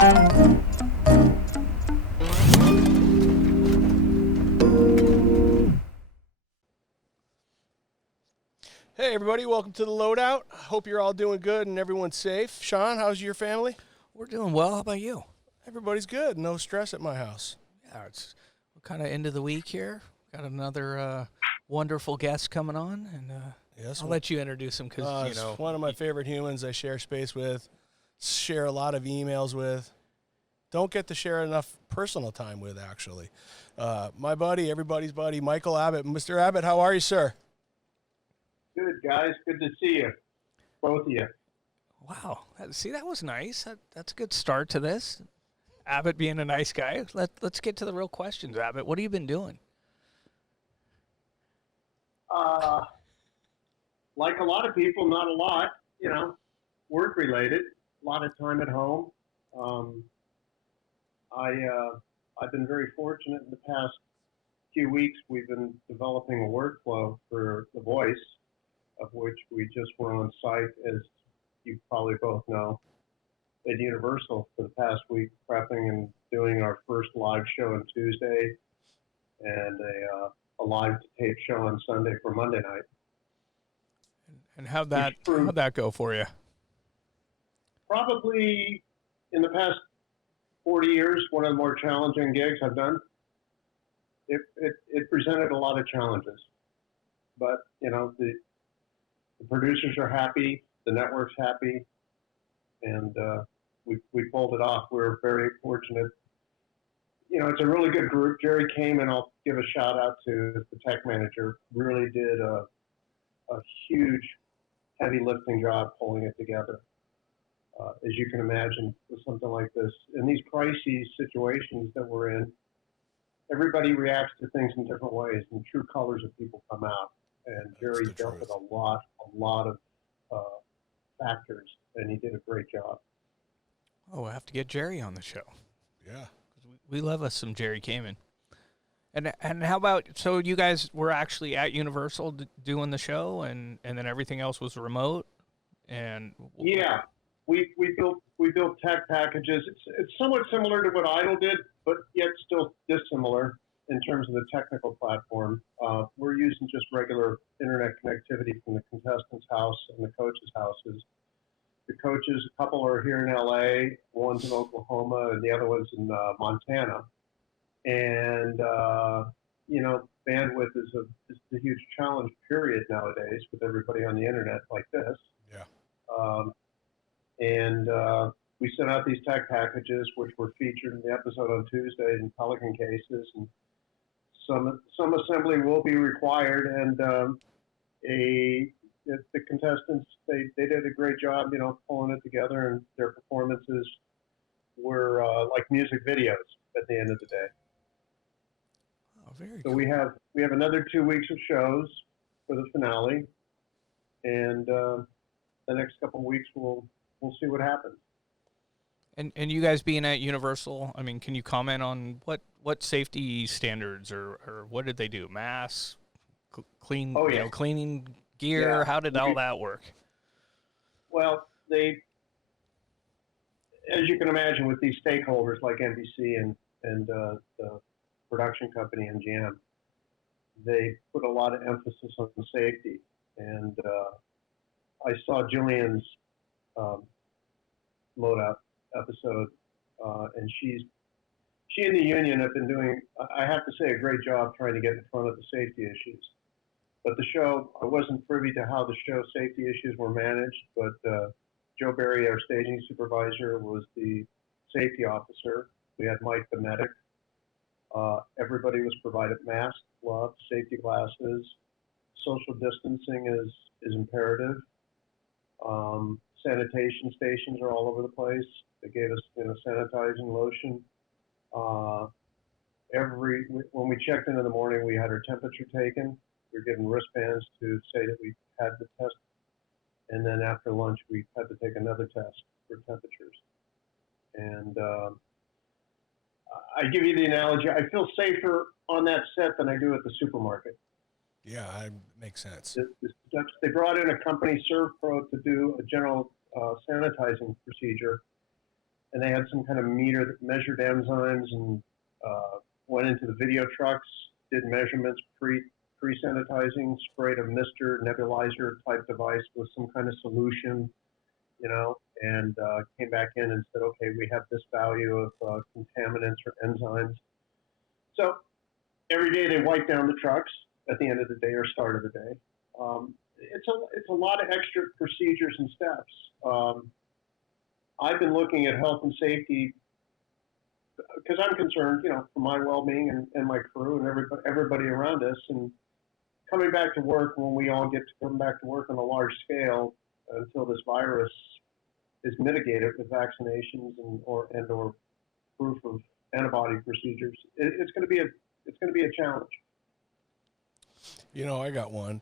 Hey everybody, welcome to the Loadout. Hope you're all doing good and everyone's safe. Sean, how's your family? We're doing well. How about you? Everybody's good. No stress at my house. Yeah, it's kind of end of the week here. Got another wonderful guest coming on, and Yes, I'll let you introduce him because it's one of my favorite humans I share space with, share a lot of emails with. Don't get to share enough personal time with, actually. My buddy, everybody's buddy, Michael Abbott. Mr. Abbott, how are you, sir? Good, guys. Good to see you, both of you. Wow. See, that was nice. That's a good start to this. Abbott being a nice guy. Let's get to the real questions, Abbott. What have you been doing? Like a lot of people, not a lot, work-related. A lot of time at home. I've been very fortunate in the past few weeks. We've been developing a workflow for The Voice, of which we just were on site, as you probably both know, at Universal for the past week, prepping and doing our first live show on Tuesday and a live tape show on Sunday for Monday night. And how'd that go for you? Probably in the past 40 years, one of the more challenging gigs I've done. It presented a lot of challenges, but the producers are happy, the network's happy, and we pulled it off. We're very fortunate. It's a really good group. Jerry came, and I'll give a shout out to the tech manager. Really did a huge, heavy lifting job pulling it together. As you can imagine, with something like this, in these crises situations that we're in, everybody reacts to things in different ways, and true colors of people come out. And Jerry dealt with a lot of factors, and he did a great job. Oh, we'll have to get Jerry on the show. Yeah. We love us some Jerry Kamen. And how about, so you guys were actually at Universal doing the show, and then everything else was remote? And yeah, we built tech packages. It's somewhat similar to what Idol did, but yet still dissimilar in terms of the technical platform. We're using just regular internet connectivity from the contestants' house and the coaches' houses. The coaches, a couple are here in LA, one's in Oklahoma, and the other one's in Montana. And, bandwidth is a huge challenge, period, nowadays, with everybody on the internet like this. Yeah. We sent out these tech packages, which were featured in the episode on Tuesday in Pelican cases, and some assembly will be required. And the contestants, they did a great job, pulling it together, and their performances were like music videos at the end of the day. Oh, very so cool. we have another 2 weeks of shows for the finale, and the next couple of weeks we'll see what happens. And you guys being at Universal, I mean, can you comment on what safety standards or what did they do? Masks, cleaning gear? Yeah. How did all that work? Well, they, as you can imagine, with these stakeholders like NBC and the production company MGM, they put a lot of emphasis on safety. And I saw Jillian's Loadout episode, and she and the union have been doing, I have to say, a great job trying to get in front of the safety issues. But the show, I wasn't privy to how the show safety issues were managed, but Joe Barry, our staging supervisor, was the safety officer. We had Mike, the medic. Everybody was provided masks, gloves, safety glasses. Social distancing is imperative. Sanitation stations are all over the place. They gave us, sanitizing lotion. When we checked in the morning, we had our temperature taken. We were given wristbands to say that we had the test, and then after lunch, we had to take another test for temperatures. And I give you the analogy: I feel safer on that set than I do at the supermarket. Yeah, it makes sense. They brought in a company, ServPro, to do a general sanitizing procedure. and they had some kind of meter that measured enzymes and went into the video trucks, did measurements pre-sanitizing, sprayed a mister nebulizer type device with some kind of solution, and came back in and said, okay, we have this value of contaminants or enzymes. So every day they wipe down the trucks at the end of the day or start of the day. It's a lot of extra procedures and steps. I've been looking at health and safety because I'm concerned, for my well-being and my crew and everybody around us. And coming back to work, when we all get to come back to work on a large scale until this virus is mitigated with vaccinations or proof of antibody procedures, it's going to be a challenge. I got one.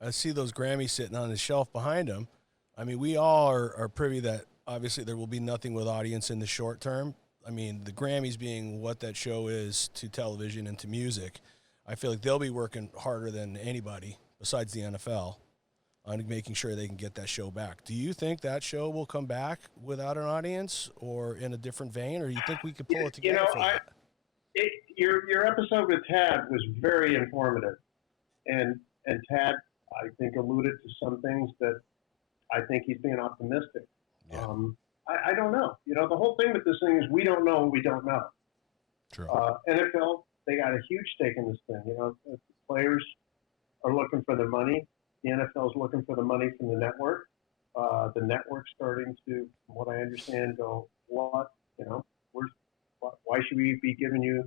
I see those Grammys sitting on the shelf behind him. I mean, we all are privy that obviously there will be nothing with audience in the short term. I mean, the Grammys being what that show is to television and to music, I feel like they'll be working harder than anybody besides the NFL on making sure they can get that show back. Do you think that show will come back without an audience or in a different vein, or do you think we could pull it together for that? Your episode with Tad was very informative, and Tad, I think, alluded to some things that I think he's being optimistic. Yeah. I don't know. The whole thing with this thing is we don't know what we don't know. True. NFL, they got a huge stake in this thing. The players are looking for the money. The NFL is looking for the money from the network. The network's starting to, from what I understand, go, what? Why should we be giving you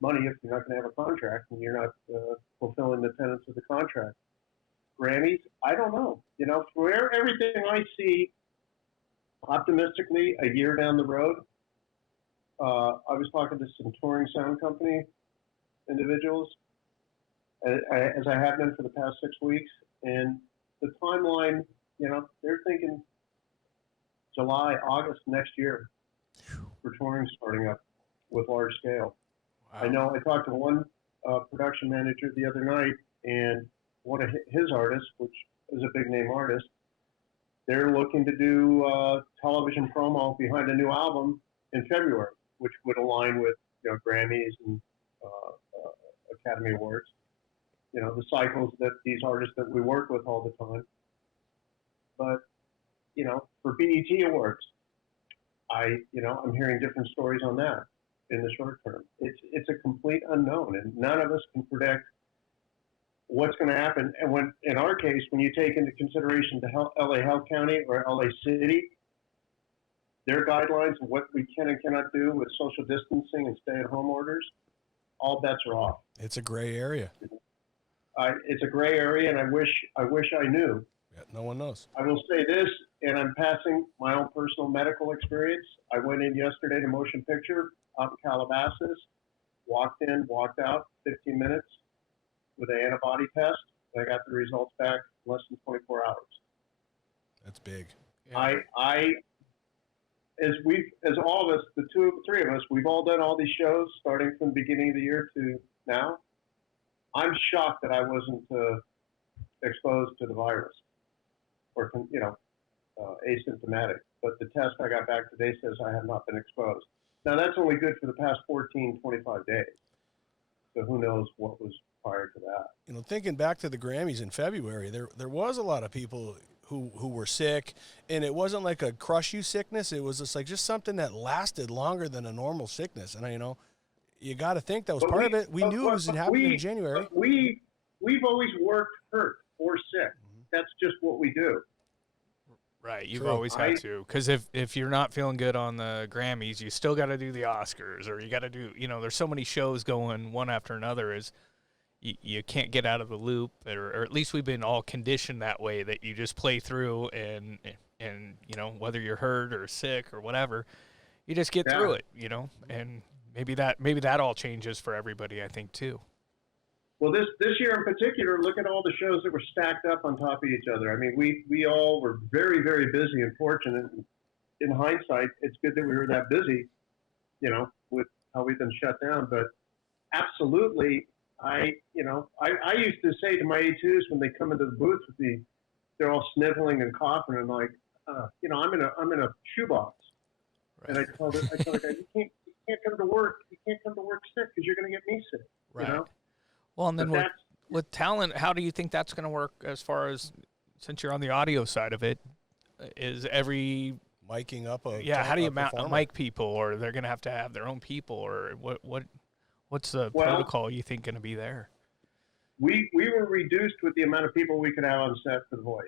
money if you're not going to have a contract and you're not fulfilling the tenets of the contract? Grammys, I don't know. For everything I see, optimistically, a year down the road, I was talking to some touring sound company individuals, as I have been for the past 6 weeks, and the timeline, they're thinking July, August next year for touring starting up with large scale. Wow. I know I talked to one production manager the other night, and one of his artists, which is a big name artist, they're looking to do television promo behind a new album in February, which would align with Grammys and Academy Awards. The cycles that these artists that we work with all the time. But for BET Awards, I'm hearing different stories on that in the short term. It's a complete unknown, and none of us can predict what's going to happen. And when, in our case, when you take into consideration the LA Health County or LA City, their guidelines of what we can and cannot do with social distancing and stay-at-home orders, all bets are off. It's a gray area. It's a gray area, and I wish I knew. Yeah, no one knows. I will say this, and I'm passing my own personal medical experience. I went in yesterday to Motion Picture out in Calabasas, walked in, walked out, 15 minutes with an antibody test. And I got the results back in less than 24 hours. That's big. Yeah. As all of us, the three of us, we've all done all these shows starting from the beginning of the year to now. I'm shocked that I wasn't exposed to the virus or, asymptomatic. But the test I got back today says I have not been exposed. Now, that's only good for the past 14, 25 days. So who knows what was prior to that. Thinking back to the Grammys in February, there was a lot of people who were sick, and it wasn't like a crush you sickness. It was just something that lasted longer than a normal sickness. And you got to think that was part of it. We knew it was happening in January. We've always worked hurt or sick. Mm-hmm. That's just what we do. Right, you've always had to. Because if you're not feeling good on the Grammys, you still got to do the Oscars, or you got to do, there's so many shows going one after another. You can't get out of the loop, or at least we've been all conditioned that way, that you just play through and whether you're hurt or sick or whatever, you just get through it, and maybe that all changes for everybody, I think, too. Well, this year in particular, look at all the shows that were stacked up on top of each other. I mean, we all were very, very busy and fortunate. In hindsight, it's good that we were that busy, with how we've been shut down. But absolutely, I used to say to my A2s when they come into the booth with me, they're all sniveling and coughing and like, I'm in a shoebox. And I tell the guy, you can't come to work. You can't come to work sick because you're going to get me sick. Right. You know? Well, and then with talent, how do you think that's going to work as far as, since you're on the audio side of it, is every miking up how do you mic people, or they're going to have their own people, or what's the protocol you think going to be there? We were reduced with the amount of people we could have on set for The Voice,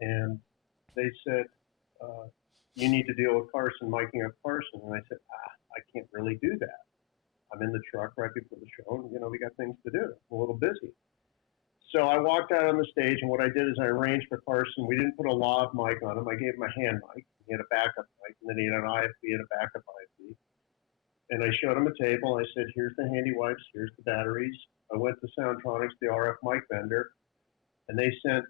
and they said, you need to deal with Carson, miking up Carson. And I said, I can't really do that. I'm in the truck right before the show, and, we got things to do. I'm a little busy. So I walked out on the stage, and what I did is I arranged for Carson. We didn't put a lav mic on him. I gave him a hand mic. He had a backup mic, and then he had an IFB and a backup IFB. And I showed him a table. I said, here's the handy wipes. Here's the batteries. I went to Soundtronics, the RF mic vendor, and they sent,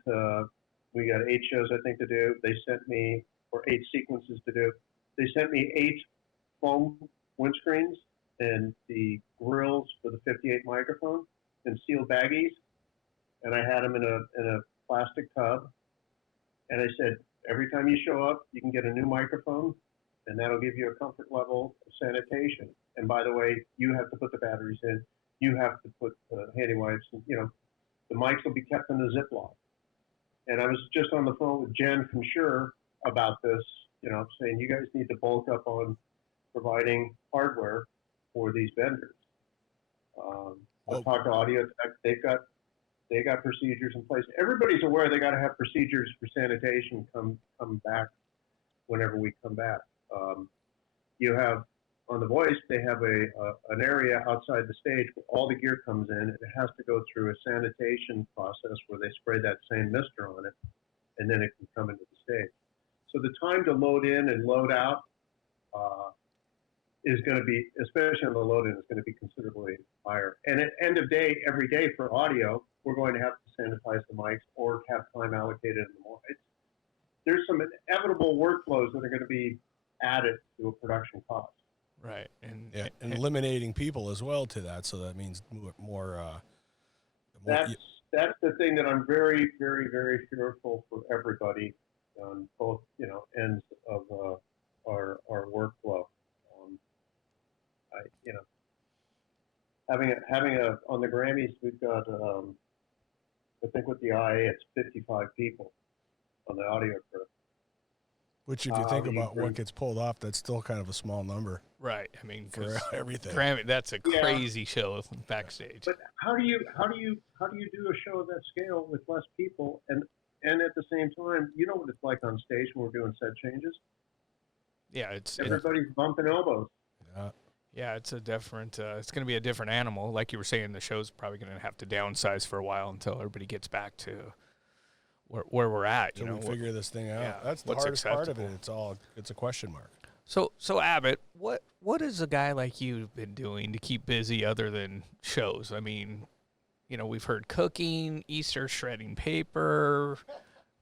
we got 8 shows, I think, to do. They sent me, or 8 sequences to do. They sent me 8 foam windscreens and the grills for the 58 microphone in sealed baggies. And I had them in a plastic tub. And I said, every time you show up, you can get a new microphone, and that'll give you a comfort level of sanitation. And by the way, you have to put the batteries in. You have to put the handy wipes. And, the mics will be kept in the Ziploc. And I was just on the phone with Jen from Shure about this, saying you guys need to bulk up on providing hardware for these vendors. I've talked to Audio Tech. They got procedures in place. Everybody's aware they got to have procedures for sanitation come back whenever we come back. You have on The Voice, they have an area outside the stage where all the gear comes in. It has to go through a sanitation process where they spray that same mister on it, and then it can come into the stage. So the time to load in and load out is going to be, especially on the load in, is going to be considerably higher. And at end of day, every day for audio, we're going to have to sanitize the mics or have time allocated in the mics. There's some inevitable workflows that are going to be added to a production cost. Right. And eliminating people as well to that. So that means more. That's the thing that I'm very, very, very fearful for everybody on both, ends of our workflow. Having on the Grammys, we've got, I think with the IA, it's 55 people on the audio crew. Which, if you think about what gets pulled off, that's still kind of a small number. Right. I mean, for everything. Grammy, that's a crazy show backstage. But how do you do a show of that scale with less people and at the same time, you know what it's like on stage when we're doing set changes? Yeah, everybody's bumping elbows. Yeah. Yeah, it's a different. It's going to be a different animal. Like you were saying, the show's probably going to have to downsize for a while until everybody gets back to where we're at. We figure this thing out. Yeah, that's the hardest part of it. It's a question mark. So Abbott, what has a guy like you been doing to keep busy other than shows? I mean, we've heard cooking, Easter shredding paper,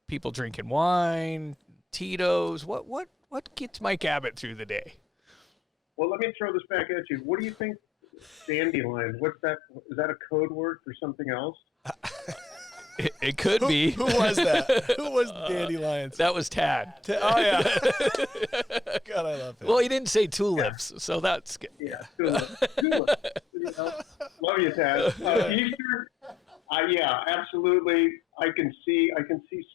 people drinking wine, Tito's. What gets Mike Abbott through the day? Well, let me throw this back at you. What do you think, dandelion? What's that? Is that a code word for something else? It could be. Who was that? Who was Dandelions? That was Tad. Oh, yeah. God, I love it. Well, he didn't say tulips, so that's good. Yeah, tulips. Love you, Tad. Easter, yeah, absolutely. I can see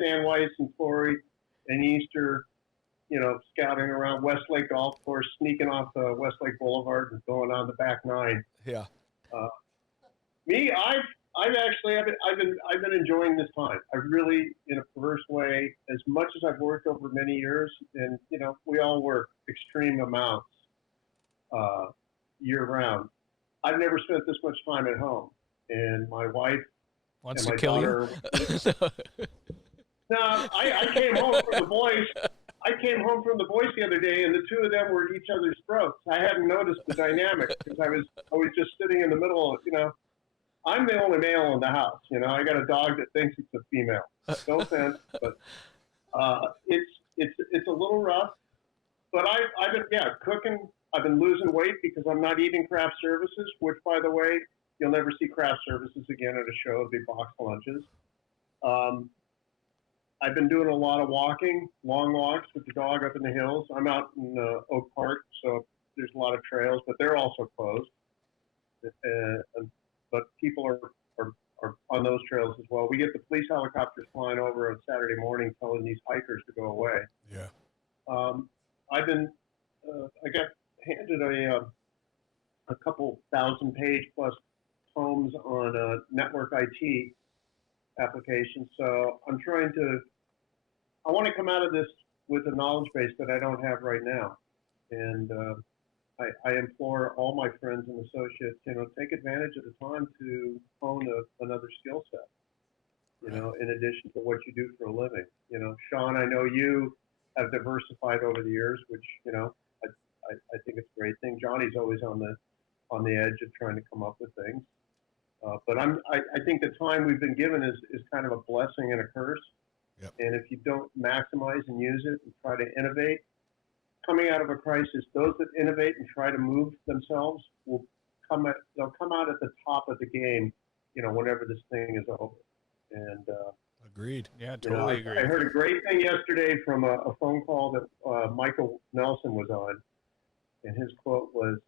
Sandweiss and Torrey and Easter, scouting around Westlake Golf Course, sneaking off Westlake Boulevard and going on the back 9. Yeah. Me, I've been enjoying this time. I really, in a perverse way, as much as I've worked over many years, and we all work extreme amounts year round. I've never spent this much time at home, and my wife wants and my to kill daughter. You. No, I came home from The Voice. I came home from The Voice the other day, and the two of them were at each other's throats. I hadn't noticed the dynamic because I was just sitting in the middle of, I'm the only male in the house. I got a dog that thinks it's a female. No offense, but it's a little rough. But I've been cooking. I've been losing weight because I'm not eating craft services. Which, by the way, you'll never see craft services again at a show. It'll be box lunches. I've been doing a lot of walking, long walks with the dog up in the hills. I'm out in Oak Park trails, but they're also closed. But people are on those trails as well. We get the police helicopters flying over on Saturday morning telling these hikers to go away. Yeah. I got handed a couple 1,000-page plus tomes on network IT applications. So I want to come out of this with a knowledge base that I don't have right now. And I implore all my friends and associates, take advantage of the time to hone another skill set, in addition to what you do for a living. Sean, I know you have diversified over the years, which, I think it's a great thing. Johnny's always on the edge of trying to come up with things. But I think the time we've been given is kind of a blessing and a curse. Yep. And if you don't maximize and use it and try to innovate, coming out of a crisis, those that innovate and try to move themselves they'll come out at the top of the game, whenever this thing is over. And agreed. Yeah, totally agree. I heard a great thing yesterday from a phone call that Michael Nelson was on, and his quote was,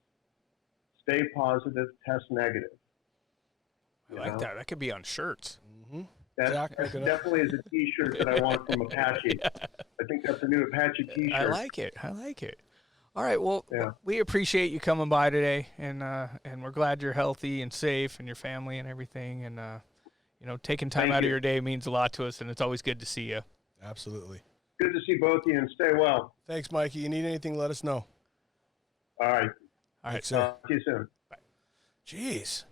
"Stay positive, test negative." I like that. That could be on shirts. Mm-hmm. That definitely is a T-shirt that I want from Apache. I think that's a new Apache T-shirt. I like it. All right. Well, we appreciate you coming by today, and we're glad you're healthy and safe, and your family and everything. And taking time out of your day means a lot to us, and it's always good to see you. Absolutely. Good to see both of you, and stay well. Thanks, Mikey. You need anything, let us know. All right. All right. Sir. See you soon. Bye. Jeez,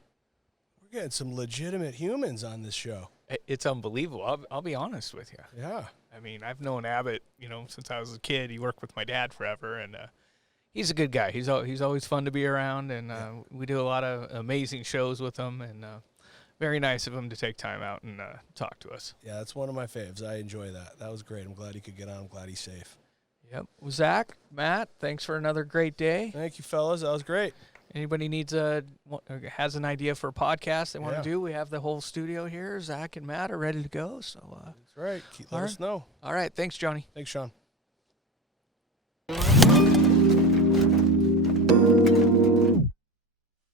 we're getting some legitimate humans on this show. It's unbelievable. I'll be honest with you. Yeah. I mean, I've known Abbott, since I was a kid. He worked with my dad forever, and he's a good guy. He's always fun to be around, and we do a lot of amazing shows with him, and very nice of him to take time out and talk to us. Yeah, that's one of my faves. I enjoy that. That was great. I'm glad he could get on. I'm glad he's safe. Yep. Well, Zach, Matt, thanks for another great day. Thank you, fellas. That was great. Anybody has an idea for a podcast they want to do, we have the whole studio here. Zach and Matt are ready to go. So that's right. Let us know. All right. Thanks, Johnny. Thanks, Sean.